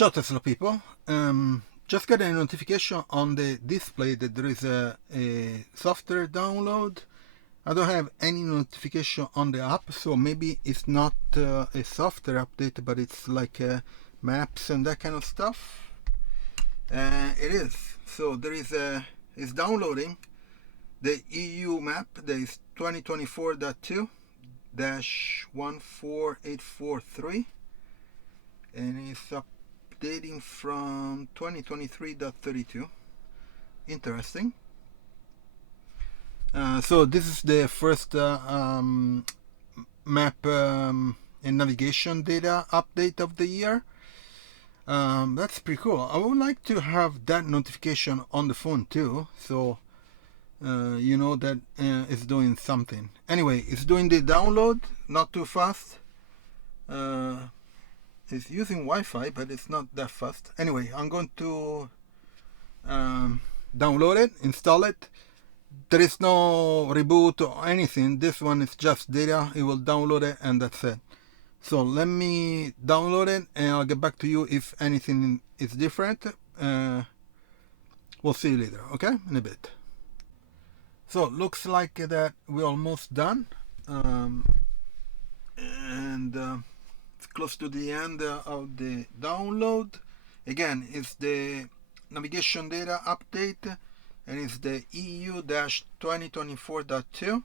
Ciao Tesla people, just got a notification on the display that there is a software download. I don't have any notification on the app, so maybe it's not a software update, but it's like maps and that kind of stuff. It is. So there is it's downloading the EU map that is 2024.2-14843, and it's updating from 2023.32. Interesting. So this is the first map and navigation data update of the year. That's pretty cool. I would like to have that notification on the phone too, so you know that it's doing something. Anyway, it's doing the download, not too fast. It's using Wi-Fi, but it's not that fast. Anyway, I'm going to download it, install it. There is no reboot or anything. This one is just data. It will download it and that's it. So let me download it and I'll get back to you if anything is different. We'll see you later, okay? In a bit. So looks like that we're almost done. It's close to the end of the download. Again, it's the navigation data update, and it's the EU-2024.2.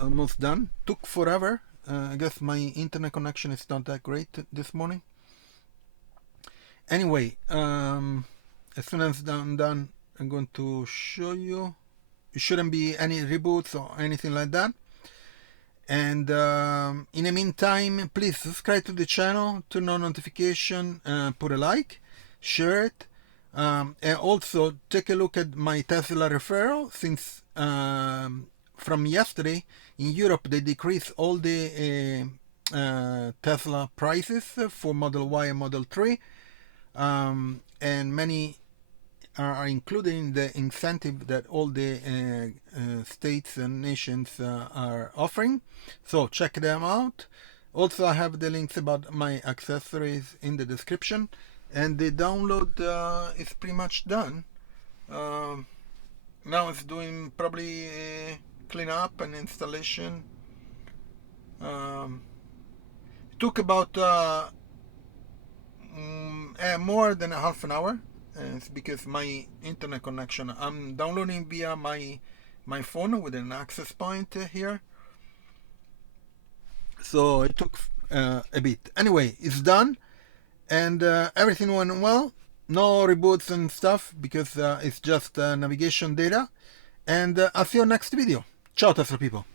Almost done. Took forever. I guess my internet connection is not that great this morning. Anyway, as soon as I'm done, I'm going to show you. It shouldn't be any reboots or anything like that. And in the meantime, please subscribe to the channel, turn on notification, put a like, share it, and also take a look at my Tesla referral. Since from yesterday in Europe they decreased all the Tesla prices for Model Y and Model 3, and many are including the incentive that all the states and nations are offering. So check them out. Also, I have the links about my accessories in the description, and the download is pretty much done. Now it's doing probably cleanup and installation. It took about more than a half an hour. It's because my internet connection, I'm downloading via my phone with an access point here, so it took a bit. Anyway, it's done, and everything went well. No reboots and stuff because it's just navigation data, and I'll see you next video. Ciao Tesla people.